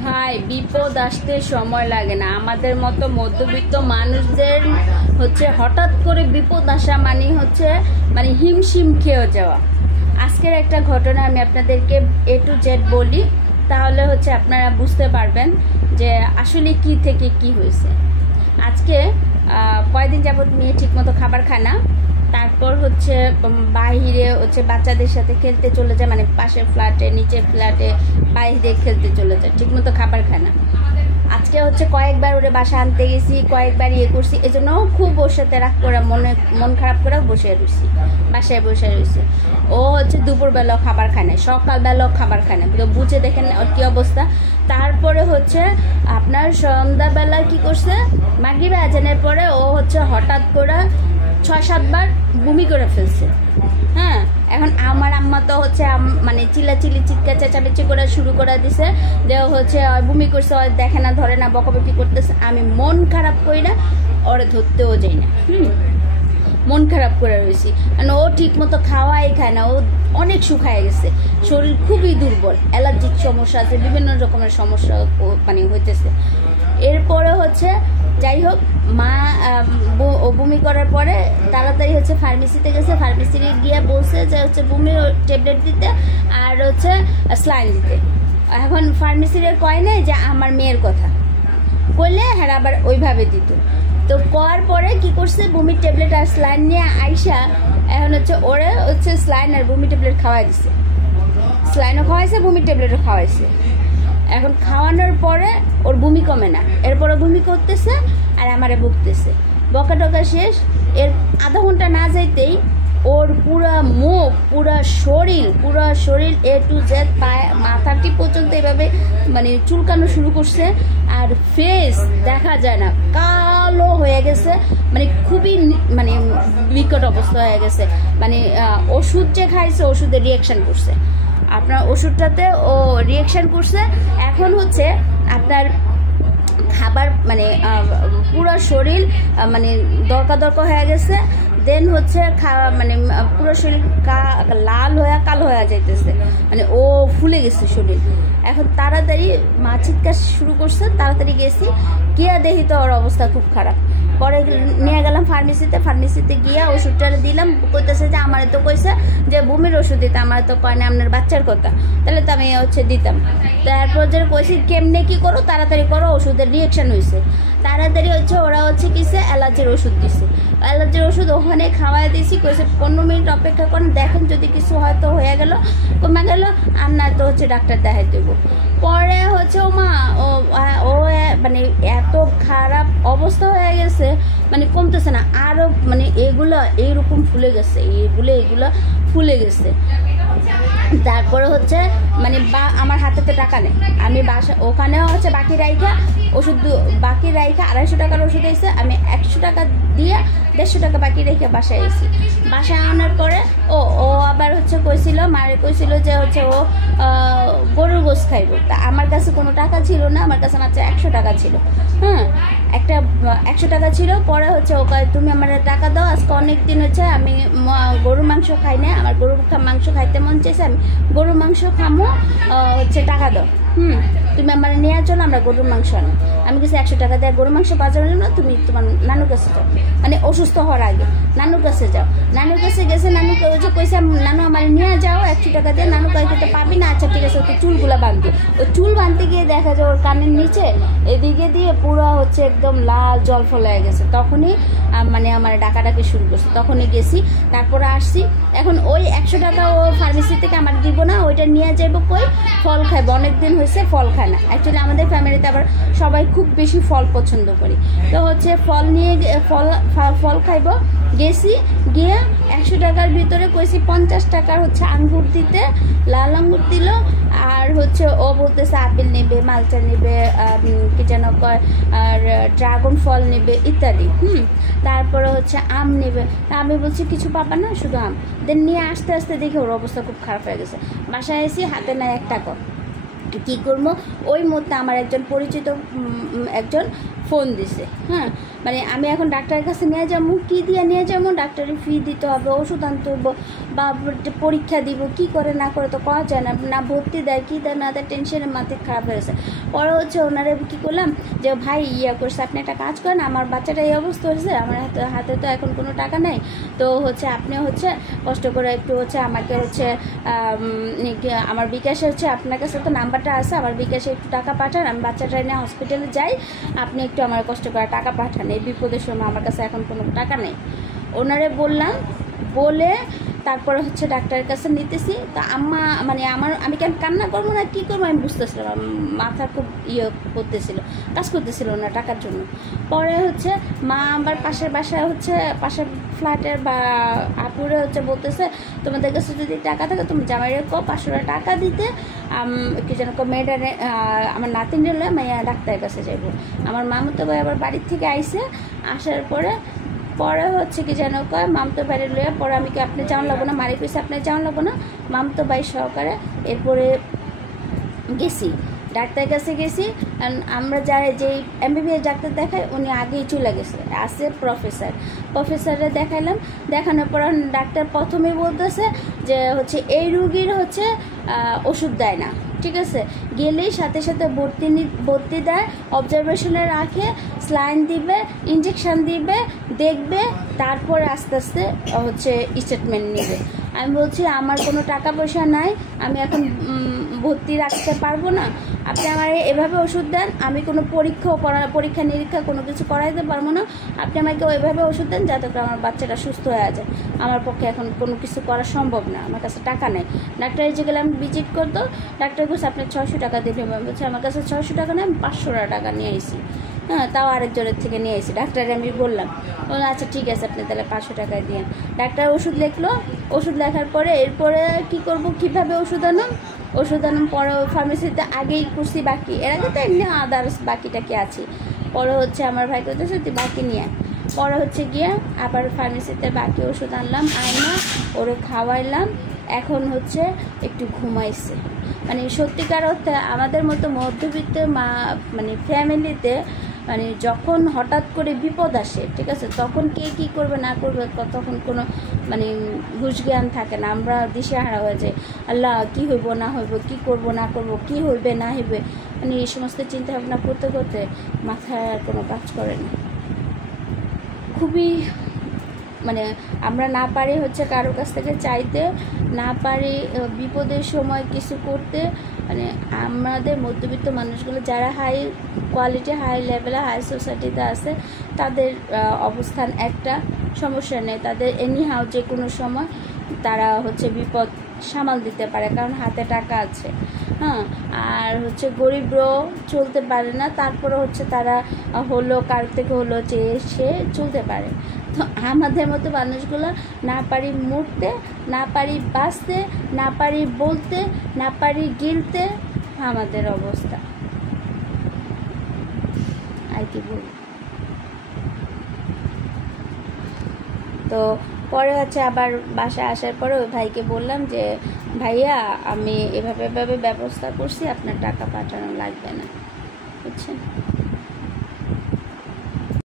ভাই বিপদ আসতে সময় লাগে না। আমাদের মতো মধ্যবিত্ত মানুষদের হচ্ছে হঠাৎ করে বিপদ আসা মানে হিমশিম খেয়ে যাওয়া। আজকের একটা ঘটনা আমি আপনাদেরকে A to Z বলি, তাহলে হচ্ছে আপনারা বুঝতে পারবেন যে আসলে কি থেকে কি হয়েছে। আজকে কয়েকদিন যাবত মেয়ে ঠিকমতো খাবার খায় না, তারপর হচ্ছে বাহিরে হচ্ছে বাচ্চাদের সাথে খেলতে চলে যায়, মানে পাশের ফ্ল্যাটে নিচের ফ্ল্যাটে বাইরে খেলতে চলে যায়, ঠিকমতো খাবার খায় না। আজকে হচ্ছে কয়েকবার ওরে বাসা আনতে গেছি, কয়েকবার করছি, এই জন্য খুব ওর সাথে রাগ করে মন খারাপ করে বসে রয়েছি, বাসায় বসে রয়েছে। ও হচ্ছে দুপুরবেলাও খাবার খায় না, সকালবেলাও খাবার খায় না, তো বুঝে দেখেন ওর কী অবস্থা। তারপরে হচ্ছে আপনার সন্ধ্যাবেলা কি করছে, মাগরিব আজানের পরে ও হচ্ছে হঠাৎ করে 6-7 বার বমি করে ফেলছে। হ্যাঁ, এখন আমার আম্মা তো হচ্ছে মানে চিল্লাচিল্লি চিৎকার চেঁচামেচি করে শুরু করে দিছে যে হচ্ছে বমি করছে, দেখে না ধরে না, বকাবকি করতেছে। আমি মন খারাপ করি না, ওরে ধরতেও যাই না, মন খারাপ করে রয়েছি। কারণ ও ঠিক মতো খাওয়াই খায় না, ও অনেক শুকায় গেছে, শরীর খুবই দুর্বল, অ্যালার্জির সমস্যা আছে, বিভিন্ন রকমের সমস্যা মানে হইতেছে। এরপরে হচ্ছে যাই হোক, মা বমি করার পরে তাড়াতাড়ি হচ্ছে ফার্মেসিতে গেছে, ফার্মেসিতে গিয়ে বলছে যে হচ্ছে বমির ট্যাবলেট দিতে আর হচ্ছে স্লাইন দিতে। এখন ফার্মেসির কয় নাই যে আমার মেয়ের কথা করলে হ্যাঁ আবার ওইভাবে দিত। তো করার পরে কি করছে, বমির ট্যাবলেট আর স্লাইন নিয়ে আইসা এখন হচ্ছে ওরে হচ্ছে স্লাইন আর বমি ট্যাবলেট খাওয়াই দিছে, স্লাইনও খাওয়াইছে, বমির ট্যাবলেটও খাওয়াইছে। এখন খাওয়ানোর পরে ওর বমি কমে না, এরপরে বমি করতেছে আর আমারে বকতেছে। বকা টকা শেষ, এর আধা ঘন্টা না যাইতেই ওর পুরা মুখ পুরা শরীর A to Z পায়ে মাথাটি পর্যন্ত এভাবে মানে চুলকানো শুরু করছে, আর ফেস দেখা যায় না, কালো হয়ে গেছে, মানে খুবই মানে বিকট অবস্থা হয়ে গেছে। মানে ওষুধ যে খাইছে ওষুধের রিয়াকশান করছে, আপনার ওষুধটাতে ও রিয়াকশান করছে। এখন হচ্ছে আপনার খাবার মানে পুরো শরীর মানে দরকার হয়ে গেছে। দেন হচ্ছে মানে পুরো শরীর লাল হয়ে কালো হয়ে যাইতেছে, মানে ও ফুলে গেছে শরীর। এখন তাড়াতাড়ি মা চিৎকার শুরু করছে, তাড়াতাড়ি গেছি, গিয়া দেখি তো ওর অবস্থা খুব খারাপ। পরে নিয়ে গেলাম ফার্মেসিতে গিয়া ওষুধটা দিলাম, কইতেছে যে আমার তো কইছে যে বমির ওষুধ দিতে, আমার তো কয় না আপনার বাচ্চার কথা, তাহলে তো আমি হচ্ছে দিতাম। তারপর যে কইছি কেমনে কি করো, তাড়াতাড়ি করো, ওষুধের রিয়াকশান হয়েছে। তাড়াতাড়ি হচ্ছে ওরা হচ্ছে কিসে অ্যালার্জির ওষুধ দিছে, অ্যালার্জির ওষুধ ওখানে খাওয়াই দিয়েছি, কইছে 15 মিনিট অপেক্ষা করেন, দেখেন যদি কিছু হয়তো হয়ে গেল, কমে গেল, আর না তো হচ্ছে ডাক্তার দেখাই দেব। পরে হচ্ছে ও মা ও মানে এত খারাপ অবস্থা হয়ে গেছে, মানে কমতেছে না, আরও মানে এগুলো এইরকম ফুলে গেছে, এগুলো ফুলে গেছে। তারপরে হচ্ছে মানে আমার হাতে তো টাকা নেই, আমি বাসা ওখানেও হচ্ছে বাকি রাইখা 250 টাকার ওষুধ এসে আমি 100 টাকা দিয়ে 150 টাকা বাকি রেখে বাসায় এসেছি। বাসায় আনার পরে ও আবার হচ্ছে মারে কইছিল যে হচ্ছে ও গরুর গোশত খাইব। তা আমার কাছে কোনো টাকা ছিল না, আমার কাছে মাত্র 100 টাকা ছিল। হ্যাঁ, একটা 100 টাকা ছিল। পরে হচ্ছে ও কয় তুমি আমার টাকা দাও, আজকে অনেক দিন হচ্ছে আমি গরুর মাংস খাই না, আমার গরুর মাংস খাইতে মন চাইছে, আমি গরুর মাংস খামো, হচ্ছে টাকা দাও, তুমি আমার নিয়ে চলো, আমরা গরুর মাংস আনো। আমি কিছু 100 টাকা দেয় গরুর মাংস বাজার জন্য, তুমি তোমার নানুর কাছে যাও, মানে অসুস্থ হওয়ার আগে নানুর কাছে যাও। নানুর কাছে গেছে, নানুকে ওই যে কইছে নানু আমার নিয়ে যাও 100 টাকা দিয়ে। নানু কয়েকে তো পাবি না, আচ্ছা ঠিক আছে, ওকে চুলগুলো বাঁধবে। ওই চুল বাঁধতে গিয়ে দেখা যায় ওর কানের নিচে এদিকে দিয়ে পুরো হচ্ছে একদম লাল জল ফলে গেছে। তখনই মানে আমার ডাকাডাকি শুরু করছে, তখনই গেছি, তারপরে আসছি। এখন ওই 100 টাকা ও ফার্মেসি থেকে আমার দিব না, ওইটা নিয়ে যাইব কই, ফল খাইব। অনেকদিন হয়েছে ফল খায় না, অ্যাকচুয়ালি আমাদের ফ্যামিলিতে আবার সবাই খুব বেশি ফল পছন্দ করি, তো হচ্ছে ফল নিয়ে ফল খাইব। গেছি, গিয়ে 100 টাকার ভিতরে কইছি 50 টাকার হচ্ছে আঙ্গুর দিতে, লাল আঙ্গুর দিল, আর হচ্ছে ও বলতেছে আপেল নেবে, মালটা নেবে, কি যেন কয়, আর ড্রাগন ফল নেবে ইত্যাদি। তারপরে হচ্ছে আম নেবে। আমি বলছি কিছু পাবা না, শুধু আম। দেন নিয়ে আস্তে আস্তে দেখে ওর অবস্থা খুব খারাপ হয়ে গেছে। বাসায় এসে হাতে নাই 1 টাকা, কী করবো। ওই মধ্যে আমার একজন পরিচিত একজন ফোন দিছে। হ্যাঁ, মানে আমি এখন ডাক্তারের কাছে নিয়ে যাবো, কী দিয়ে নিয়ে যাবো, ডাক্তারের ফি দিতে হবে, ওষুধ আনতে হবো, বা পরীক্ষা দিব, কি করে না করে তো করা যায় না, না ভর্তি দেয় কী দেয় না দেয়, টেনশনের মাথায় খারাপ হয়েছে। পরে হচ্ছে ওনারা কী করলাম যে ভাই করছে, আপনি একটা কাজ করেন, আমার বাচ্চাটা এই অবস্থা হয়েছে, আমার হাতে তো এখন কোনো টাকা নেই, তো হচ্ছে আপনি হচ্ছে কষ্ট করে একটু হচ্ছে আমাকে হচ্ছে আমার বিকাশে হচ্ছে আপনার কাছে তো নাম্বারটা আছে, আমার বিকাশে একটু টাকা পাঠান, আমি বাচ্চাটা নিয়ে হসপিটালে যাই, আপনি একটু আমার কষ্ট করে টাকা পাঠান, এই বিপদের সময় আমার কাছে এখন কোনো টাকা নেই। ওনারে বললাম, বলে তারপরে হচ্ছে ডাক্তারের কাছে নিতেছি। তো আম্মা মানে আমি কেন কান্না করবো না কী করবো আমি বুঝতেছিলাম, মাথা খুব করতেছিল, কাজ করতেছিল না টাকার জন্য। পরে হচ্ছে মা আবার পাশের বাসায় হচ্ছে পাশের ফ্ল্যাটের বা আপুরে হচ্ছে বলতেছে, তোমাদের কাছে যদি টাকা থাকে তুমি জামাইরে কো 500 টাকা দিতে, কি যেন মেয়েটারে আমার নাতিন রেলে মাইয়া ডাক্তারের কাছে যাইব। আমার মামতো ভাই আবার বাড়ির থেকে আসার পরে হচ্ছে কি যেন কয় মামতো বাইরে লইয়া, পরে আমি কি আপনি যাওয়ান লাগবো না, মারি কইছে আপনি যাওয়ান লাগবো না, মামতো বাই সহকারে এরপরে গেছি ডাক্তারের কাছে গেছি। আমরা যারা যেই MBBS ডাক্তার দেখাই উনি আগেই চলে গেছে, আছে প্রফেসরে দেখাইলাম। দেখানোর পর ডাক্তার প্রথমে বলতেছে যে হচ্ছে এই রুগীর হচ্ছে ওষুধ দেয় না, ঠিক আছে, গেলেই সাথে সাথে ভর্তি দেয়, অবজারভেশনে রাখে, স্লাইন দিবে, ইঞ্জেকশন দিবে, দেখবে, তারপরে আস্তে আস্তে হচ্ছে স্টেটমেন্ট নেবে। আমি বলছি আমার কোনো টাকা পয়সা নাই, আমি এখন ভর্তি রাখতে পারবো না, আপনি আমার এভাবে ওষুধ দেন, আমি কোনো পরীক্ষা নিরীক্ষা কোনো কিছু করাইতে পারবো না, আপনি আমাকে ওইভাবে ওষুধ দেন যাতে করে আমার বাচ্চাটা সুস্থ হয়ে যায়, আমার পক্ষে এখন কোনো কিছু করা সম্ভব না, আমার কাছে টাকা নেই। ডাক্তারের যে গেলাম ভিজিট করতো, ডাক্তার বলছে আপনি 600 টাকা দিলে, বলছে আমার কাছে 600 টাকা নেই, আমি 500 টাকা নিয়ে আইসি, হ্যাঁ, তাও আরেকজনের থেকে নিয়ে আইসি। ডাক্তারে আমি বললাম আচ্ছা ঠিক আছে আপনি তাহলে 500 টাকায় দিন। ডাক্তার ওষুধ লিখলো, ওষুধ লেখার পরে এরপরে কী করবো, কীভাবে ওষুধ আনুন পরে ফার্মেসিতে আগেই করছি বাকি, এর আগে তো এমনি আদার্স বাকিটা কি আছে, পরে হচ্ছে আমার ভাই করতেছে তুই বাকি নিয়ে, পরে হচ্ছে গিয়ে আবার ফার্মেসিতে বাকি ওষুধ আনলাম, আইনা ওরে খাওয়াইলাম, এখন হচ্ছে একটু ঘুমাইছে। মানে সত্যিকার অর্থে আমাদের মতো মধ্যবিত্ত মানে ফ্যামিলিতে মানে যখন হঠাৎ করে বিপদ আসে, ঠিক আছে, তখন কে কী করবে না করবে তখন কোনো মানে হুঁশ জ্ঞান থাকে না, আমরা দিশেহারা হয়ে যাই, আল্লাহ কী হইব না হইব, কী করব না করব, কী হইবে না হইবে, মানে এই সমস্ত চিন্তা ভাবনা করতে করতে মাথায় আর কোনো কাজ করে না। খুবই মানে আমরা না পারি হচ্ছে কারোর কাছ থেকে চাইতে, না পারি বিপদের সময় কিছু করতে, মানে আমাদের মধ্যবিত্ত মানুষগুলো যারা হাই কোয়ালিটি, হাই লেভেলে, হাই সোসাইটিতে আছে, তাদের অবস্থান একটা, সমস্যা নেই, তাদের এনিহাও যে কোনো সময় তারা হচ্ছে বিপদ সামাল দিতে পারে, কারণ হাতে টাকা আছে, হ্যাঁ। আর হচ্ছে গরিবরাও চলতে পারে না, তারপরে হচ্ছে তারা হলো কার থেকে হলো চেয়ে সে চলতে পারে। তো আমাদের মতো মানুষগুলো না পারি মরতে, না পারি বাঁচতে, না পারি বলতে, না পারি গিলতে, আমাদের অবস্থা আর কি বল। তো পরে হচ্ছে আবার বাসায় আসার পরে ওই ভাইকে বললাম যে ভাইয়া আমি এভাবে ব্যবস্থা করছি, আপনার টাকা পাঠানো লাগবে না, বুঝছেন।